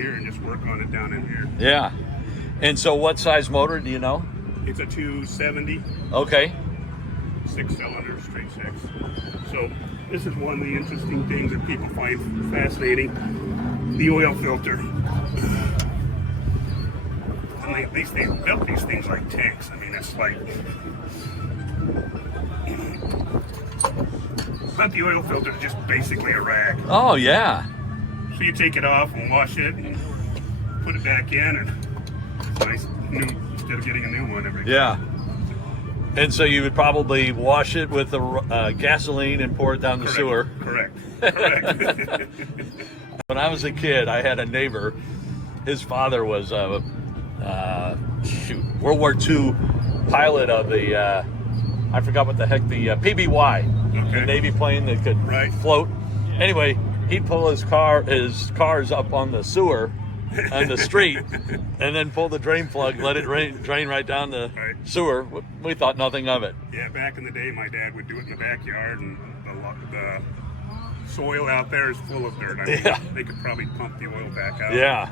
here and just work on it down in here. Yeah. And so what size motor do you know? It's a 270, Okay. 6-cylinder, straight six. So this is one of the interesting things that people find fascinating, the oil filter. And they built these things like tanks. I mean, it's like, but the oil filter is just basically a rag. Oh, yeah. So you take it off and wash it and put it back in, and it's nice new instead of getting a new one every Yeah. And so you would probably wash it with the gasoline and pour it down the sewer. Correct. Correct. When I was a kid, I had a neighbor. His father was World War II pilot of the I forgot what the heck the PBY, the Navy plane that could float. Anyway, he'd pull his cars up on the sewer on the street, and then pull the drain plug, let it drain right down the sewer. We thought nothing of it. Yeah, back in the day, my dad would do it in the backyard, and the soil out there is full of dirt. I mean, they could probably pump the oil back out. Yeah.